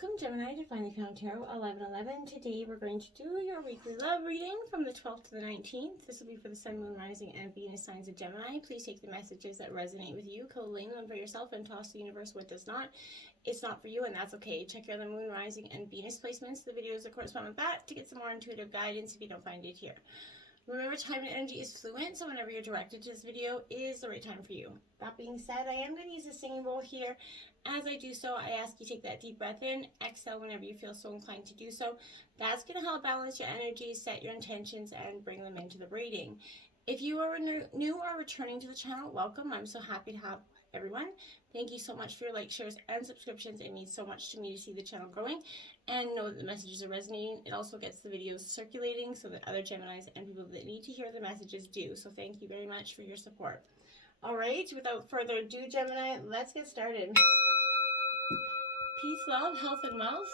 Welcome, Gemini, to Finally Found Tarot 1111. Today we're going to do your weekly love reading from the 12th to the 19th. This will be for the Sun, Moon, Rising, and Venus signs of Gemini. Please take the messages that resonate with you, collate them for yourself, and toss the universe what does not. It's not for you, and that's okay. Check out the Moon, Rising, and Venus placements, the videos that correspond with that, to get some more intuitive guidance if you don't find it here. Remember, time and energy is fluent, so whenever you're directed to this video is the right time for you. That being said, I am going to use a singing bowl here. As I do so, I ask you take that deep breath in, exhale whenever you feel so inclined to do so. That's going to help balance your energy, set your intentions, and bring them into the reading. If you are new or returning to the channel, welcome. I'm so happy to have everyone. Thank you so much for your likes, shares, and subscriptions. It means so much to me to see the channel growing and know that the messages are resonating. It also gets the videos circulating so that other Geminis and people that need to hear the messages do. So thank you very much for your support. All right, without further ado, Gemini, let's get started. Peace, love, health, and wealth.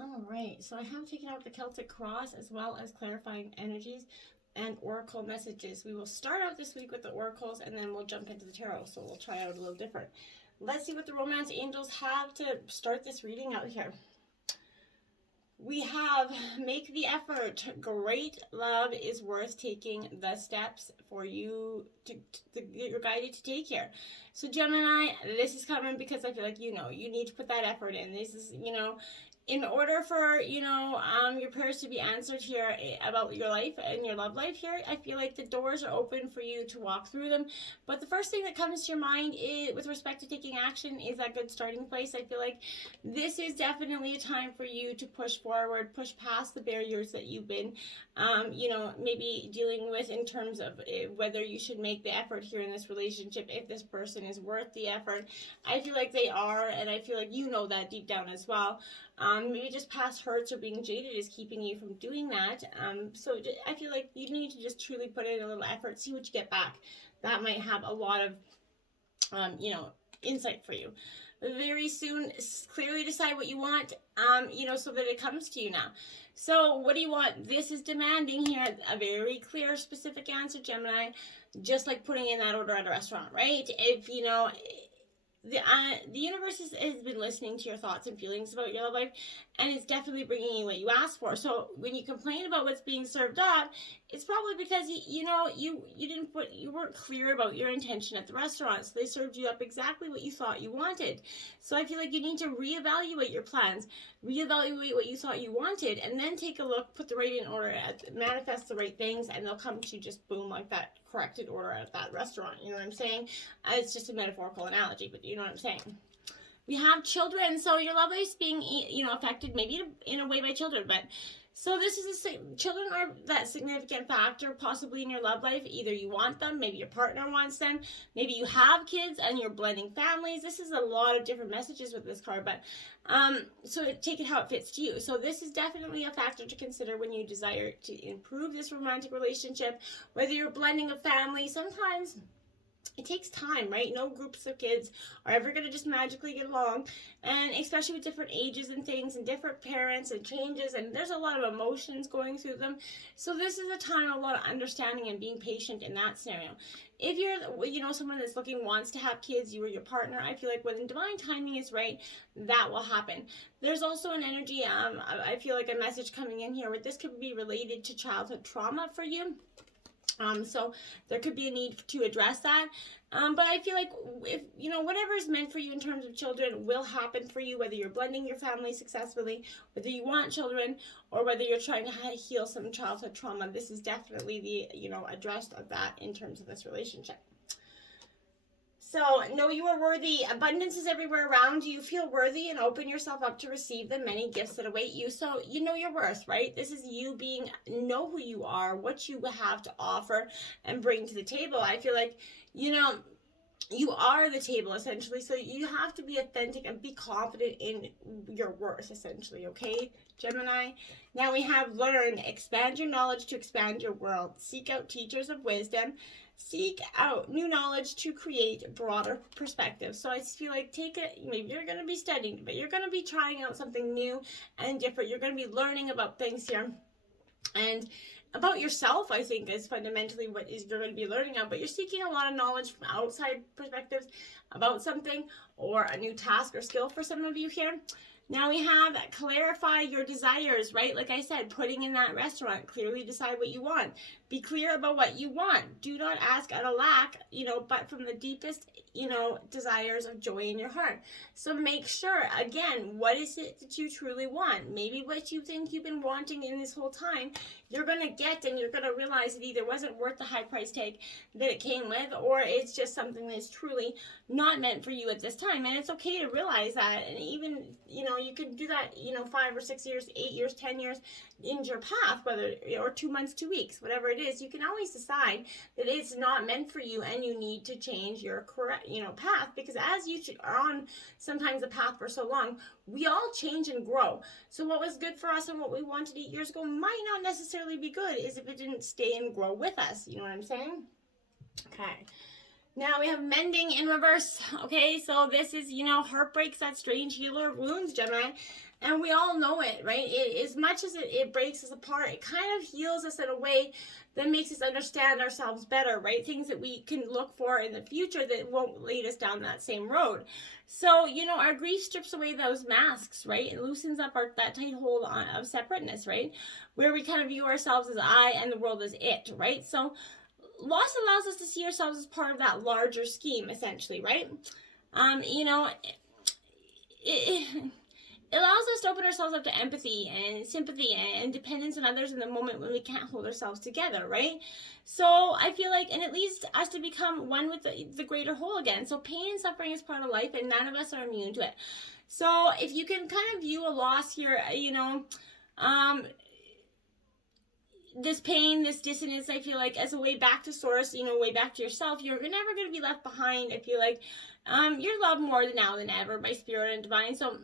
All right, so I have taken out the Celtic cross as well as clarifying energies and oracle messages. We will start out this week with the oracles and then we'll jump into the tarot. So we'll try out a little different. Let's see what the romance angels have to start this reading out here. We have make the effort. Great love is worth taking the steps for you you're guided to take here. So Gemini, this is coming because I feel like, you need to put that effort in. This is, in order for, your prayers to be answered here about your life and your love life here, I feel like the doors are open for you to walk through them. But the first thing that comes to your mind is, with respect to taking action, is that good starting place. I feel like this is definitely a time for you to push forward, push past the barriers that you've been, maybe dealing with in terms of whether you should make the effort here in this relationship, if this person is worth the effort. I feel like they are, and I feel like you know that deep down as well. Maybe just past hurts or being jaded is keeping you from doing that. So I feel like you need to just truly put in a little effort, see what you get back. That might have a lot of, insight for you. Very soon, clearly decide what you want, so that it comes to you now. So what do you want? This is demanding here a very clear, specific answer, Gemini, just like putting in that order at a restaurant, right? If, the universe has been listening to your thoughts and feelings about your love life, and it's definitely bringing you what you asked for. So when you complain about what's being served up, it's probably because you weren't clear about your intention at the restaurant. So they served you up exactly what you thought you wanted. So I feel like you need to reevaluate your plans, reevaluate what you thought you wanted, and then take a look, put the right in order, manifest the right things, and they'll come to you just boom like that corrected order at that restaurant. You know what I'm saying? It's just a metaphorical analogy, but you know what I'm saying. We have children, so your love life is being, affected maybe in a way by children, but so this is children are that significant factor possibly in your love life. Either you want them, maybe your partner wants them, maybe you have kids and you're blending families. This is a lot of different messages with this card, but so take it how it fits to you. So this is definitely a factor to consider when you desire to improve this romantic relationship, whether you're blending a family. Sometimes it takes time, right? No groups of kids are ever going to just magically get along, and especially with different ages and things and different parents and changes, and there's a lot of emotions going through them. So this is a time, a lot of understanding and being patient in that scenario. If you're, someone that's wants to have kids, you or your partner, I feel like when divine timing is right, that will happen. There's also an energy, I feel like a message coming in here where this could be related to childhood trauma for you. So there could be a need to address that. But I feel like if, whatever is meant for you in terms of children will happen for you, whether you're blending your family successfully, whether you want children, or whether you're trying to heal some childhood trauma. This is definitely the, address of that in terms of this relationship. So, know you are worthy. Abundance is everywhere around you. Feel worthy and open yourself up to receive the many gifts that await you. So, you know your worth, right? This is you know who you are, what you have to offer and bring to the table. I feel like, you are the table, essentially. So, you have to be authentic and be confident in your worth, essentially, okay, Gemini? Now we have learn. Expand your knowledge to expand your world. Seek out teachers of wisdom. Seek out new knowledge to create broader perspective. So I feel like maybe you're going to be studying, but you're going to be trying out something new and different. You're going to be learning about things here. And about yourself, I think, is fundamentally what is you're going to be learning on. But you're seeking a lot of knowledge from outside perspectives about something, or a new task or skill for some of you here. Now we have clarify your desires, right? Like I said, putting in that restaurant, clearly decide what you want. Be clear about what you want. Do not ask out of lack, but from the deepest, desires of joy in your heart. So make sure, again, what is it that you truly want? Maybe what you think you've been wanting in this whole time, you're going to get, and you're going to realize it either wasn't worth the high price tag that it came with, or it's just something that's truly not meant for you at this time. And it's okay to realize that. And even, you can do that, 5 or 6 years, 8 years, 10 years into your path, or 2 months, 2 weeks, whatever it is. You can always decide that it's not meant for you, and you need to change your correct, path, because as you are on sometimes a path for so long, we all change and grow. So what was good for us and what we wanted 8 years ago might not necessarily be good if it didn't stay and grow with us. You know what I'm saying? Okay. Now we have mending in reverse. Okay, so this is, heartbreaks, that strange healer of wounds, Gemini. And we all know it, right? As much as it breaks us apart, it kind of heals us in a way that makes us understand ourselves better, right? Things that we can look for in the future that won't lead us down that same road. So, our grief strips away those masks, right? It loosens up that tight hold of separateness, right? Where we kind of view ourselves as I and the world as it, right? So loss allows us to see ourselves as part of that larger scheme, essentially, right? It allows us to open ourselves up to empathy and sympathy and dependence on others in the moment when we can't hold ourselves together, right? So I feel like, and it leads us to become one with the greater whole again. So pain and suffering is part of life, and none of us are immune to it. So if you can kind of view a loss here, this pain, this dissonance, I feel like, as a way back to source, way back to yourself. You're never going to be left behind. I feel like you're loved more now than ever by spirit and divine. So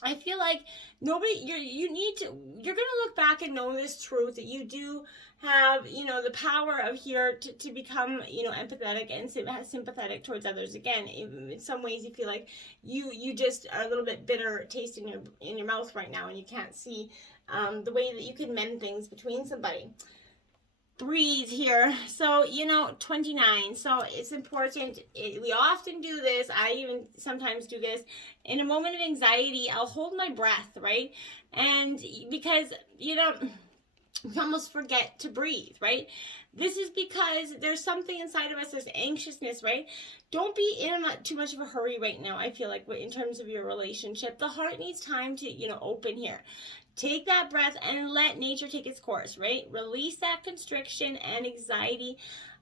I feel like you're going to look back and know this truth, that you do have, the power of here to become, empathetic and sympathetic towards others. Again, in some ways you feel like you just are a little bit bitter taste in your mouth right now, and you can't see the way that you can mend things between somebody. Breathe here. So 29, so it's important. We often do this. I even sometimes do this in a moment of anxiety. I'll hold my breath, right? And because we almost forget to breathe, right? This is because there's something inside of us. There's anxiousness, right? Don't be in too much of a hurry right now. I feel like in terms of your relationship, the heart needs time to open here. Take that breath and let nature take its course, right? Release that constriction and anxiety.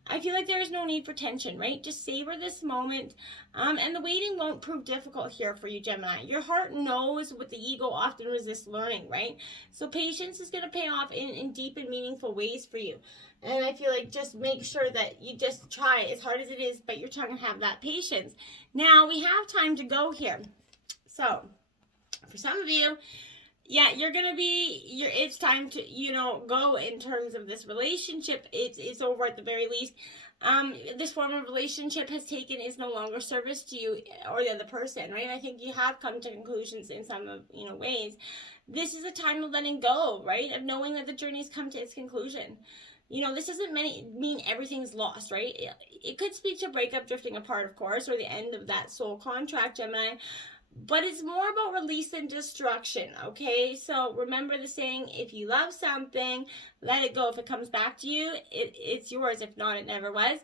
I feel like there is no need for tension, right? Just savor this moment. And the waiting won't prove difficult here for you, Gemini. Your heart knows what the ego often resists learning, right? So patience is going to pay off in deep and meaningful ways for you. And I feel like just make sure that you just try as hard as it is, but you're trying to have that patience. Now we have time to go here. So for some of you, yeah, it's time to, go in terms of this relationship. It's over at the very least. This form of relationship is no longer service to you or the other person, right? I think you have come to conclusions in some of, ways. This is a time of letting go, right? Of knowing that the journey's come to its conclusion. This doesn't mean everything's lost, right? It could speak to breakup, drifting apart, of course, or the end of that soul contract, Gemini. But it's more about release and destruction, okay? So remember the saying, if you love something, let it go. If it comes back to you, it's yours. If not, it never was.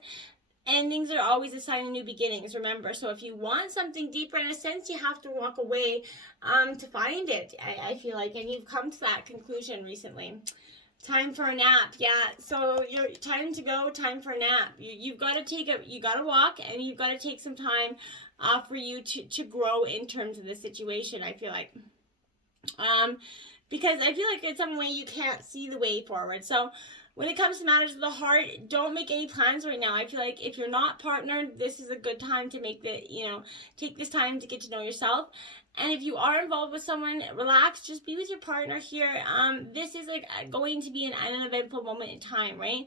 Endings are always a sign of new beginnings, remember. So if you want something deeper, in a sense, you have to walk away to find it, I feel like. And you've come to that conclusion recently. Time for a nap. Yeah, so you're time to go, time for a nap. You got to walk, and you've got to take some time for you to grow in terms of the situation, I feel like. Because I feel like in some way you can't see the way forward. So when it comes to matters of the heart, don't make any plans right now. I feel like if you're not partnered, this is a good time to take this time to get to know yourself. And if you are involved with someone, relax, just be with your partner here. This is going to be an uneventful moment in time, right?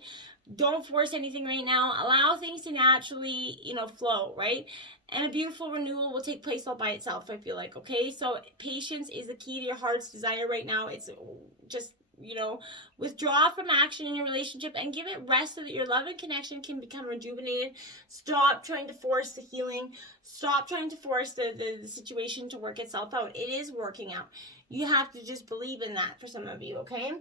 Don't force anything right now. Allow things to naturally, flow, right? And a beautiful renewal will take place all by itself, I feel like, okay? So patience is the key to your heart's desire right now. It's just withdraw from action in your relationship and give it rest so that your love and connection can become rejuvenated. Stop trying to force the healing. Stop trying to force the situation to work itself out. It is working out. You have to just believe in that for some of you, okay?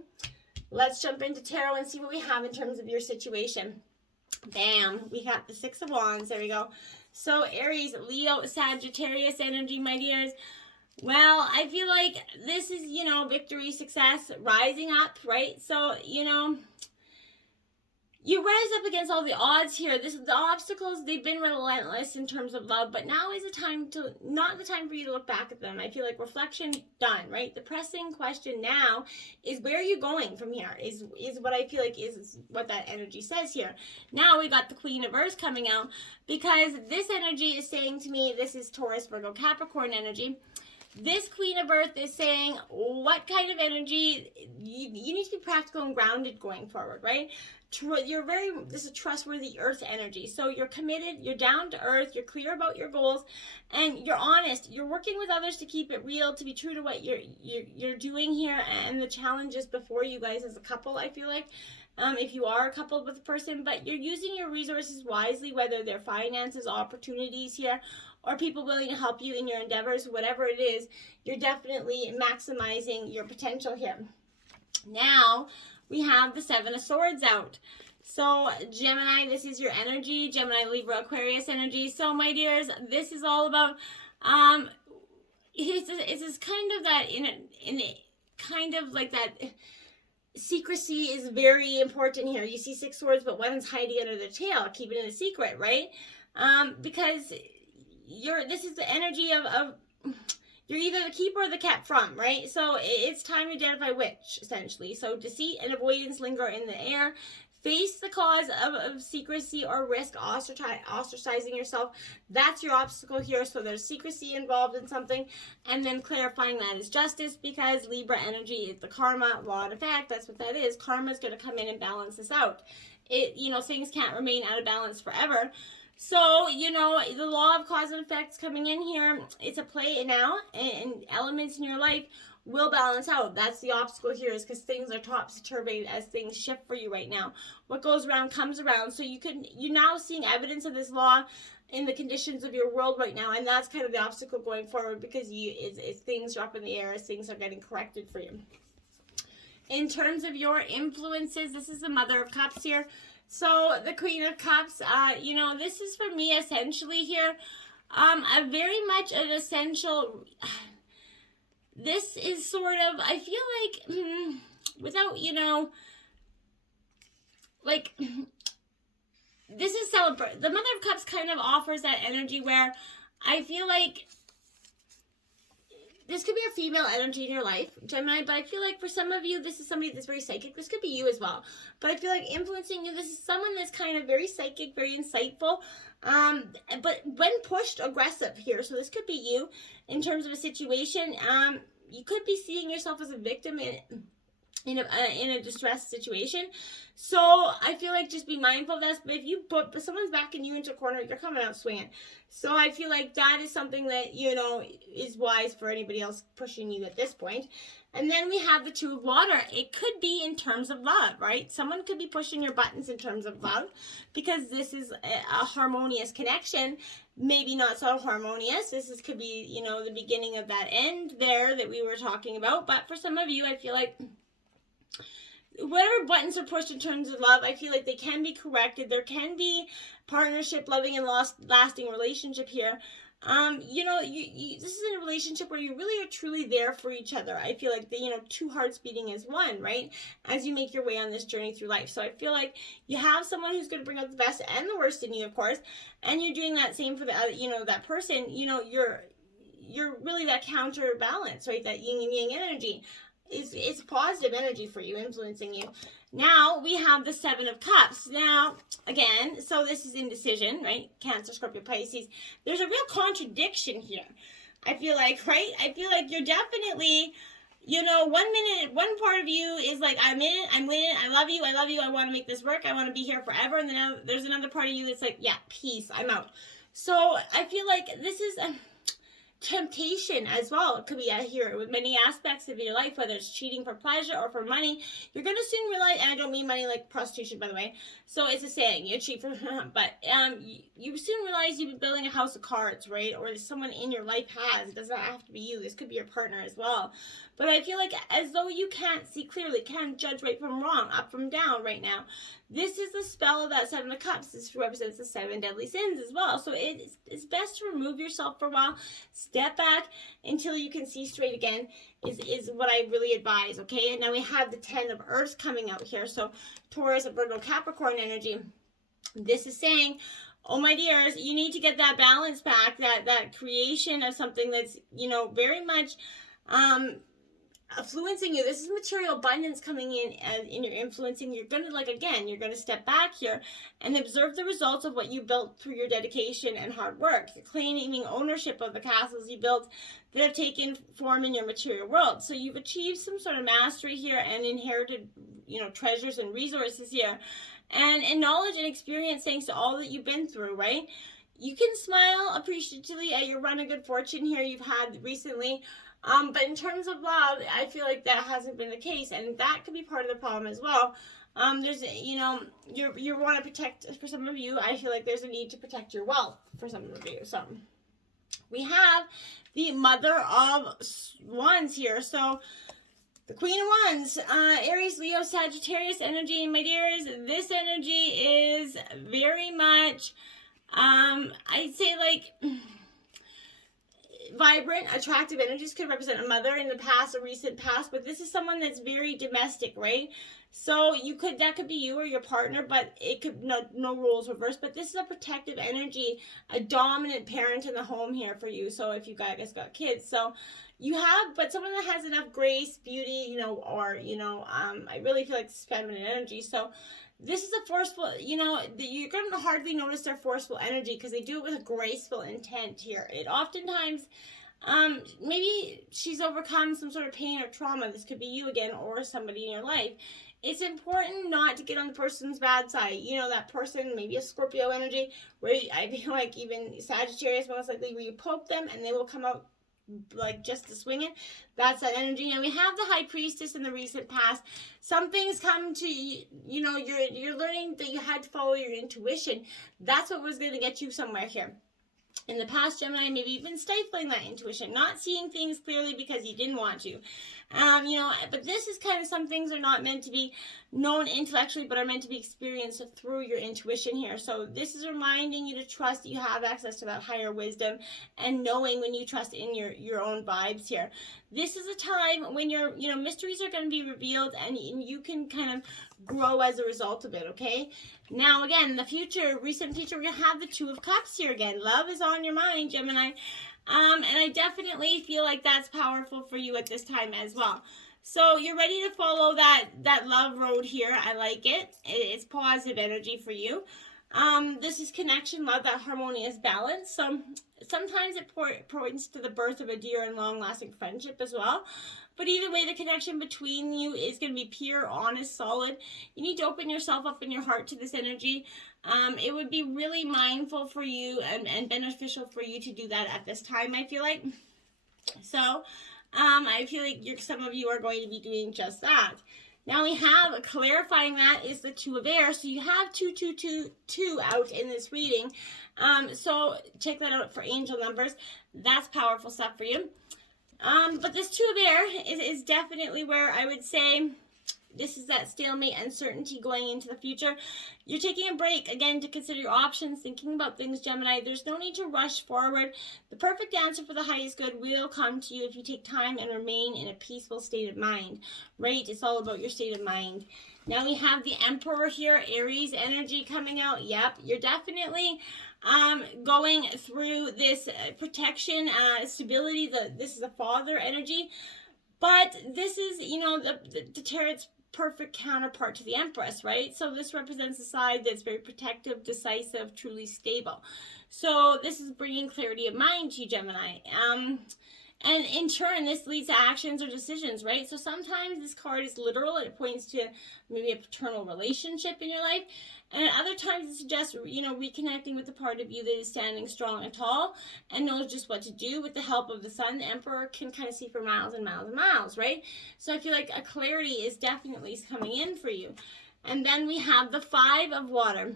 Let's jump into tarot and see what we have in terms of your situation. Bam, we got the Six of Wands. There we go. So Aries, Leo, Sagittarius energy, my dears. Well, I feel like this is, victory, success, rising up, right? So, you rise up against all the odds here. The obstacles, they've been relentless in terms of love, but now is not the time for you to look back at them. I feel like reflection done, right? The pressing question now is, where are you going from here? Is what I feel like is what that energy says here. Now we got the Queen of Earth coming out, because this energy is saying to me, this is Taurus, Virgo, Capricorn energy. This Queen of Earth is saying, what kind of energy, you need to be practical and grounded going forward, right? This is trustworthy earth energy. So you're committed, you're down to earth, you're clear about your goals, and you're honest. You're working with others to keep it real, to be true to what you're doing here and the challenges before you guys as a couple, I feel like. If you are coupled with a person, but you're using your resources wisely, whether they're finances, opportunities here, or people willing to help you in your endeavors, whatever it is, you're definitely maximizing your potential here. Now, we have the Seven of Swords out. So, Gemini, this is your energy. Gemini, Libra, Aquarius energy. So, my dears, this is all about, it's kind of that, kind of like that, secrecy is very important here. You see Six Swords, but one's hiding under the tail. Keep it in a secret, right? Because this is the energy of you're either the keeper or the kept from, right? So it's time to identify which, essentially. So deceit and avoidance linger in the air. Face the cause of secrecy or risk ostracizing yourself. That's your obstacle here. So there's secrecy involved in something, and then clarifying that is justice, because Libra energy is the karma law and effect. That's what that is. Karma is going to come in and balance this out. Things can't remain out of balance forever. So, the law of cause and effects coming in here, it's a play now, and elements in your life will balance out. That's the obstacle here, is because things are topsy-turvy as things shift for you right now. What goes around comes around. So you're now seeing evidence of this law in the conditions of your world right now, and that's kind of the obstacle going forward, because things are up in the air, as things are getting corrected for you. In terms of your influences, this is the Mother of Cups here. So the Queen of Cups, this is for me essentially here, a very much an essential, this is sort of, I feel like, without, this is celebrate. The Mother of Cups kind of offers that energy where I feel like this could be a female energy in your life, Gemini, but I feel like for some of you, this is somebody that's very psychic. This could be you as well. But I feel like influencing you, this is someone that's kind of very psychic, very insightful, but when pushed, aggressive here. So this could be you in terms of a situation. You could be seeing yourself as a victim in a distressed situation. So I feel like just be mindful of this. But if someone's backing you into a corner, you're coming out swinging. So I feel like that is something that, is wise for anybody else pushing you at this point. And then we have the Two of Water. It could be in terms of love, right? Someone could be pushing your buttons in terms of love, because this is a harmonious connection. Maybe not so harmonious. Could be, the beginning of that end there that we were talking about. But for some of you, I feel like whatever buttons are pushed in terms of love, I feel like they can be corrected. There can be partnership, loving, and lasting relationship here. This is a relationship where you really are truly there for each other. I feel like two hearts beating as one, right? As you make your way on this journey through life. So I feel like you have someone who's going to bring out the best and the worst in you, of course, and you're doing that same for the other, that person. You're really that counterbalance, right? That yin and yang energy. It's positive energy for you, influencing you. Now we have the Seven of Cups. Now, again, so this is indecision, right? Cancer, Scorpio, Pisces. There's a real contradiction here, I feel like, right? I feel like you're definitely, 1 minute, one part of you is like, I'm in it, I'm winning, I love you, I want to make this work, I want to be here forever. And then there's another part of you that's like, yeah, peace, I'm out. So I feel like this is temptation as well. It could be here with many aspects of your life, whether it's cheating for pleasure or for money. You're going to soon realize, and I don't mean money like prostitution, by the way. So it's a saying, you cheat for, but you soon realize you've been building a house of cards, right? Or someone in your life has. It doesn't have to be you. This could be your partner as well. But I feel like as though you can't see clearly, can't judge right from wrong, up from down right now. This is the spell of that Seven of Cups. This represents the 7 deadly sins as well. So it's best to remove yourself for a while. Step back until you can see straight again is what I really advise, okay? And now we have the 10 of Earths coming out here. So Taurus, Virgo, Capricorn energy. This is saying, oh my dears, you need to get that balance back, that creation of something that's, very much influencing you. This is material abundance coming in you're influencing. You're going to, you're going to step back here and observe the results of what you built through your dedication and hard work. You're claiming ownership of the castles you built that have taken form in your material world. So you've achieved some sort of mastery here and inherited, treasures and resources here. And knowledge and experience thanks to all that you've been through, right? You can smile appreciatively at your run of good fortune here you've had recently. But in terms of love, I feel like that hasn't been the case, and that could be part of the problem as well. There's, you want to protect, for some of you, I feel like there's a need to protect your wealth for some of you. So we have the Mother of Wands here. So the Queen of Wands, Aries, Leo, Sagittarius energy, my dears. This energy is very much, I'd say like vibrant, attractive energies. Could represent a mother in the past, a recent past, but this is someone that's very domestic, right? So that could be you or your partner, but it could no roles reversed. But this is a protective energy, a dominant parent in the home here for you. So if you guys got kids, so but someone that has enough grace, beauty, I really feel like it's feminine energy. So this is a forceful, you're going to hardly notice their forceful energy because they do it with a graceful intent here. It oftentimes, maybe she's overcome some sort of pain or trauma. This could be you again or somebody in your life. It's important not to get on the person's bad side. That person, maybe a Scorpio energy, where I feel like even Sagittarius, most likely, where you poke them and they will come out like just to swing it. That's that energy. We have the High Priestess in the recent past. Some things come to you're learning that you had to follow your intuition. That's what was going to get you somewhere here. In the past, Gemini, maybe you've been stifling that intuition, not seeing things clearly because you didn't want to. But this is kind of, some things are not meant to be known intellectually, but are meant to be experienced through your intuition here. So this is reminding you to trust that you have access to that higher wisdom and knowing when you trust in your own vibes here. This is a time when mysteries are going to be revealed and you can kind of grow as a result of it, okay? Now, again, recent future, we're going to have the Two of Cups here again. Love is on your mind, Gemini. And I definitely feel like that's powerful for you at this time as well. So you're ready to follow that love road here. I like it. It's positive energy for you. This is connection, love, that harmonious balance. So sometimes it points to the birth of a dear and long-lasting friendship as well. But either way, the connection between you is going to be pure, honest, solid. You need to open yourself up in your heart to this energy. It would be really mindful for you and beneficial for you to do that at this time, I feel like. So I feel like some of you are going to be doing just that. Now we have, clarifying that, is the Two of Air. So you have 222 out in this reading. So check that out for angel numbers. That's powerful stuff for you. But this Two of Air is definitely where I would say this is that stalemate, uncertainty going into the future. You're taking a break, again, to consider your options, thinking about things, Gemini. There's no need to rush forward. The perfect answer for the highest good will come to you if you take time and remain in a peaceful state of mind, right? It's all about your state of mind. Now we have the Emperor here, Aries energy coming out. Yep, you're definitely going through this protection, stability. This is a father energy. But this is, the Tarot's perfect counterpart to the Empress, right? So this represents a side that's very protective, decisive, truly stable. So this is bringing clarity of mind to you, Gemini. And in turn, this leads to actions or decisions, right? So sometimes this card is literal. It points to maybe a paternal relationship in your life. And at other times, it suggests, reconnecting with the part of you that is standing strong and tall and knows just what to do. With the help of the sun, the Emperor can kind of see for miles and miles and miles, right? So I feel like a clarity is definitely coming in for you. And then we have the Five of Water.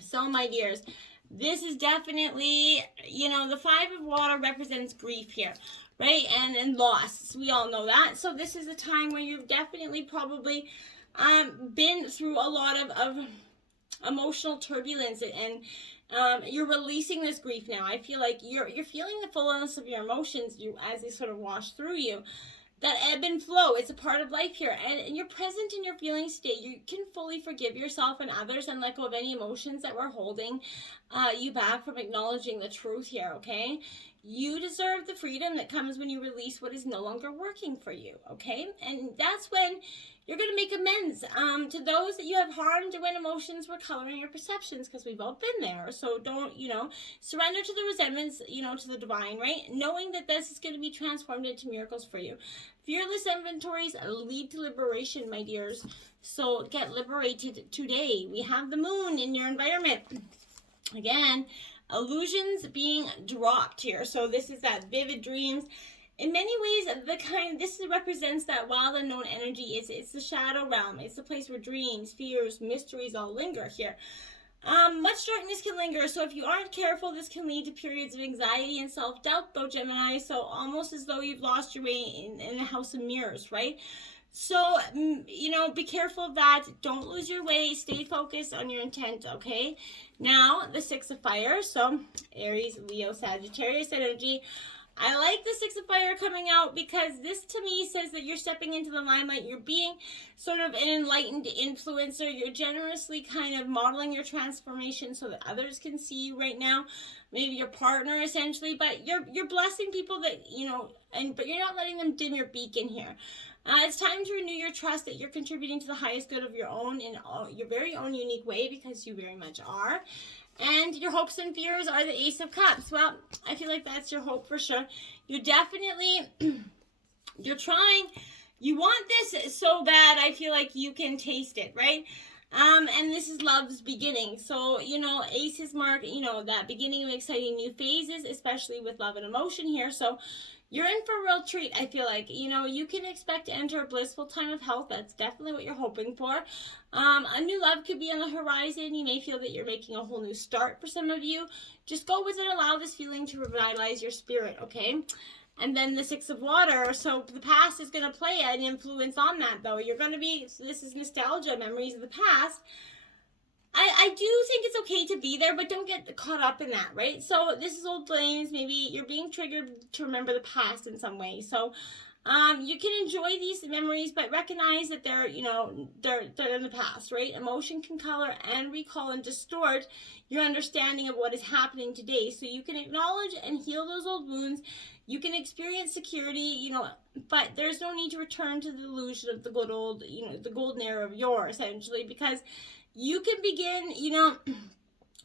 So, my dears, this is definitely, the Five of Water represents grief here, right? And loss. We all know that. So this is a time where you've definitely probably been through a lot of emotional turbulence, and you're releasing this grief now. I feel like you're feeling the fullness of your emotions as they sort of wash through you. That ebb and flow, it's a part of life here. And you're present in your feeling state. You can fully forgive yourself and others and let go of any emotions that were holding you back from acknowledging the truth here, okay? You deserve the freedom that comes when you release what is no longer working for you, okay? And that's when you're going to make amends to those that you have harmed when emotions were coloring your perceptions, because we've all been there. So don't, surrender to the resentments, to the divine, right? Knowing that this is going to be transformed into miracles for you. Fearless inventories lead to liberation, my dears. So get liberated today. We have the moon in your environment. Again, illusions being dropped here. So this is that vivid dreams. In many ways, this represents that wild unknown energy. It's the shadow realm. It's the place where dreams, fears, mysteries all linger here. Much darkness can linger, so if you aren't careful, this can lead to periods of anxiety and self-doubt, though, Gemini. So almost as though you've lost your way in a house of mirrors, right? So, be careful of that. Don't lose your way. Stay focused on your intent, okay? Now, the Six of Fire. So, Aries, Leo, Sagittarius energy. I like the Six of Fire coming out because this to me says that you're stepping into the limelight. You're being sort of an enlightened influencer. You're generously kind of modeling your transformation so that others can see you right now. Maybe your partner essentially, but you're blessing people that, but you're not letting them dim your beacon here. It's time to renew your trust that you're contributing to the highest good of your own in your very own unique way, because you very much are. And your hopes and fears are the Ace of Cups. Well, I feel like that's your hope for sure. You definitely, you're trying, you want this so bad, I feel like you can taste it, right? And this is love's beginning. So, Aces mark, that beginning of exciting new phases, especially with love and emotion here. So, you're in for a real treat, I feel like. You can expect to enter a blissful time of health. That's definitely what you're hoping for. A new love could be on the horizon. You may feel that you're making a whole new start for some of you. Just go with it. Allow this feeling to revitalize your spirit, okay? And then the Six of Water. So the past is going to play an influence on that, though. This is nostalgia, memories of the past. I do think it's okay to be there, but don't get caught up in that, right? So this is old flames. Maybe you're being triggered to remember the past in some way. So you can enjoy these memories, but recognize that they're in the past, right? Emotion can color and recall and distort your understanding of what is happening today. So you can acknowledge and heal those old wounds. You can experience security, but there's no need to return to the illusion of the good old, the golden era of yore, essentially, because you can begin,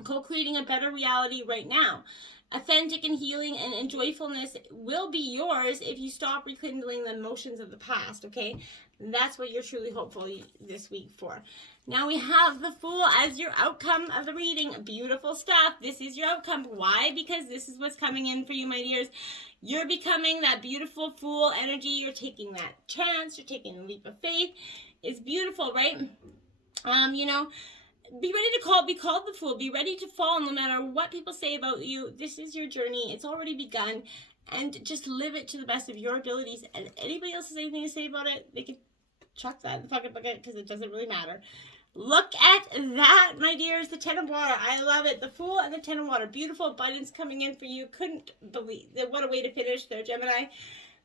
co-creating a better reality right now. Authentic and healing and joyfulness will be yours if you stop rekindling the emotions of the past, okay? And that's what you're truly hopeful this week for. Now we have the Fool as your outcome of the reading. Beautiful stuff. This is your outcome. Why? Because this is what's coming in for you, my dears. You're becoming that beautiful Fool energy. You're taking that chance. You're taking a leap of faith. It's beautiful, right? Be ready to be called the Fool. Be ready to fall no matter what people say about you. This is your journey. It's already begun. And just live it to the best of your abilities. And anybody else has anything to say about it, they can chuck that in the fucking bucket because it doesn't really matter. Look at that, my dears. The Ten of Water. I love it. The Fool and the Ten of Water. Beautiful abundance coming in for you. Couldn't believe that. What a way to finish there, Gemini.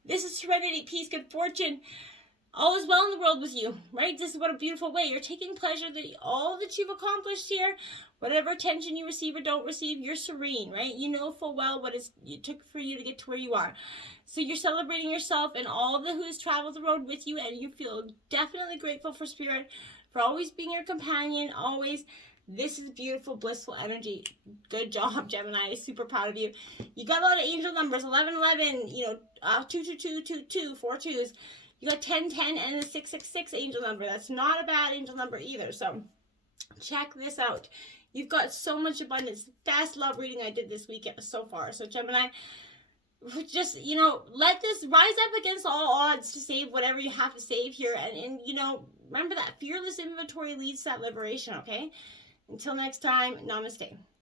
This is serenity, peace, good fortune. All is well in the world with you, right? This is what a beautiful way. You're taking pleasure that all that you've accomplished here, whatever attention you receive or don't receive, you're serene, right? You know full well what it took for you to get to where you are. So you're celebrating yourself and all who has traveled the road with you, and you feel definitely grateful for Spirit, for always being your companion, always This is beautiful, blissful energy. Good job, Gemini. Super proud of you. You got a lot of angel numbers, 1111, 22222, 4 twos. You got 1010 and the 666 angel number. That's not a bad angel number either. So check this out. You've got so much abundance. Best love reading I did this week so far. So Gemini, just, let this rise up against all odds to save whatever you have to save here. And remember that fearless inventory leads to that liberation, okay? Until next time, namaste.